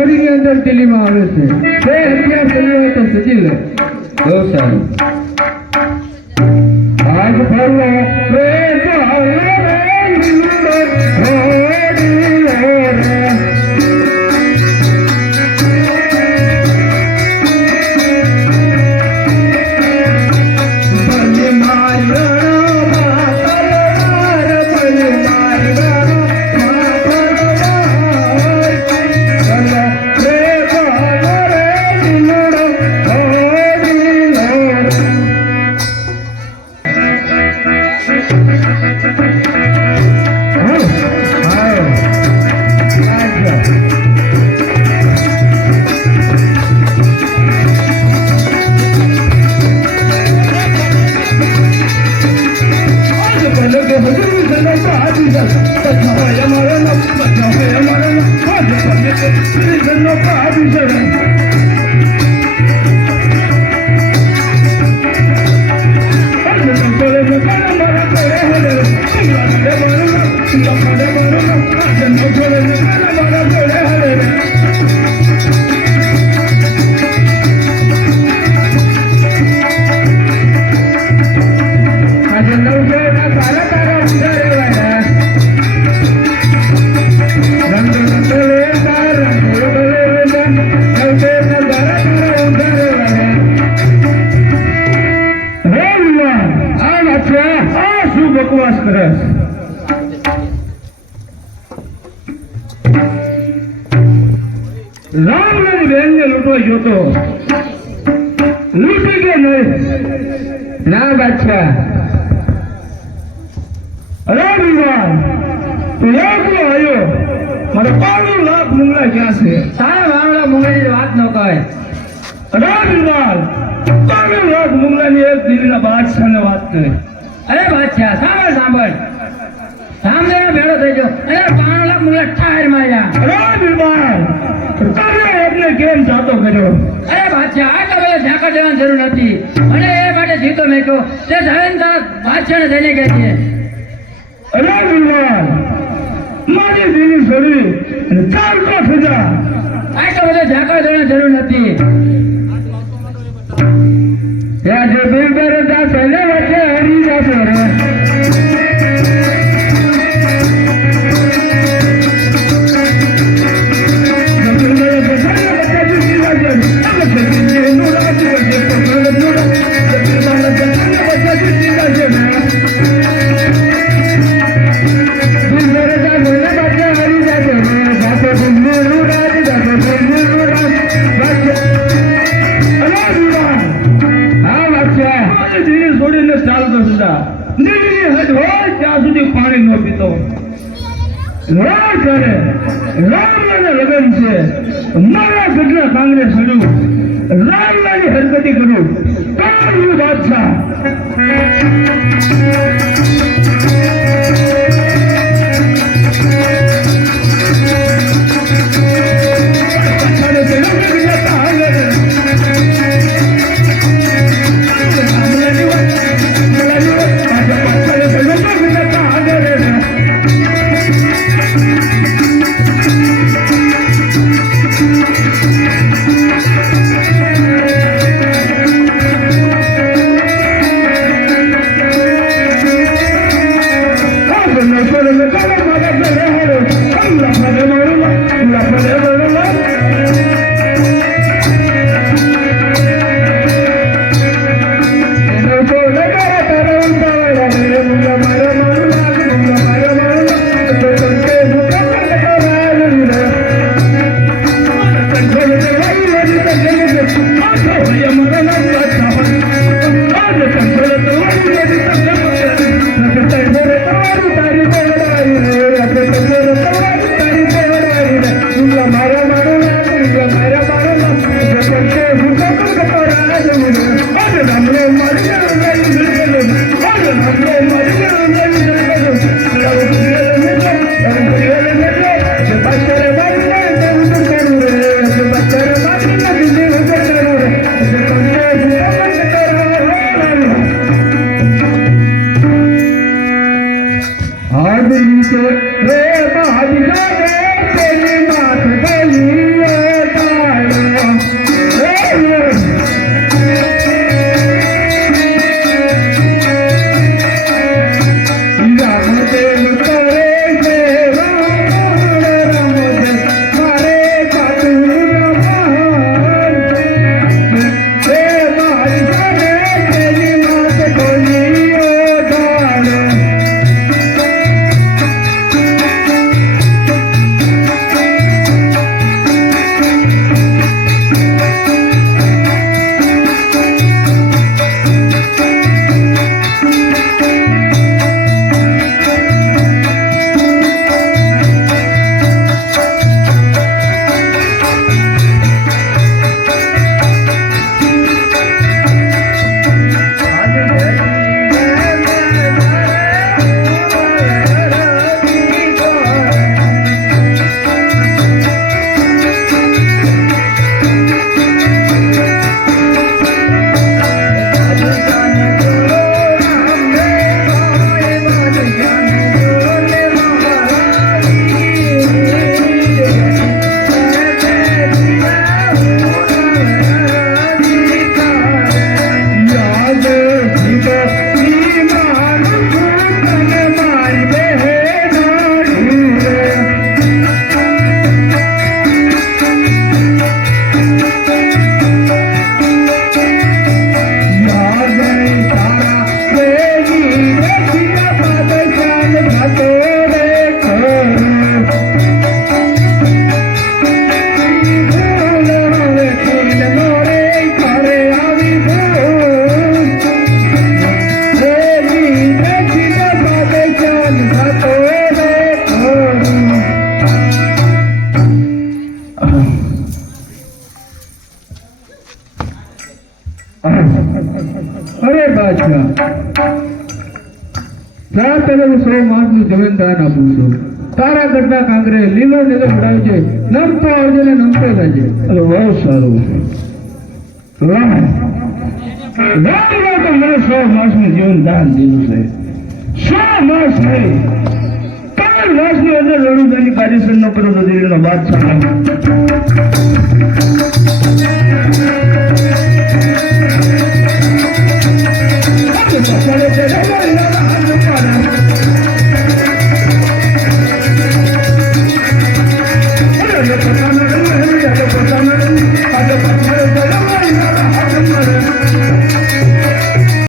છોડીની અંદર દિલ્હીમાં આવે છે તે હથિયાર કર્યો હોય તો સજી લે બહુ સારું આજ ફરવો રે ચાલે રે દિલડો છોડી લે રે રામની બેનને લૂંટવા જોતો લૂંટી કે નહીં ના બાદશાહ અરે વિવાન તું એકલો આવ્યો મારે 92 લાખ મુંગલા ક્યાં છે તારા વાવડા મુંગલાની વાત ન કહે અરે વિવાન 92 લાખ મુંગલાની એક દિલ્હીના બાદશાહને વાત કરે અરે બાદશાહ સાંભળ સામે ભેળો થઈ ગયો અરે 92 લાખ મુંગલા ઠાર માર્યા અરે વિવાન એટલે કેમ જાતો કર્યો અરે બાદશાહ આટલા બધા ઝાકા દેવાની જરૂર નથી અને એ માટે જીતો મેક્યો તે જઈને તારા બાદશાહને જઈને કહે છે અરે વિવાન મારી દીની છોડી અને ચાલતો થજા આટલા બધા ઝાકા દેવાની જરૂર નથી ત્યાં જે બિલ્ડર હતા તેને વચ્ચે હરી જશે રે પાણી ન પીતો લગન છે મારા ઘરના કાંગ્રેસ હડું રામલાની હરકતી કરું કાળું બાદશાહ અરે બાદશાહ, જા તને હું 100 માસનું જીવન દાન આપું છું. તારા ગઢના કાંકરે લીલો નીલો ઉડાવજે, નમતો આવજે ને નમતો જજે. અરે બહુ સારું. વાહ તો મને 100 માસનું જીવન દાન દીધું છે. 100 માસ નહીં, 5 માસની અંદર લડુદાની કાર્યસર ન કરો તો દિલ્હીનો બાદશાહ પોતાના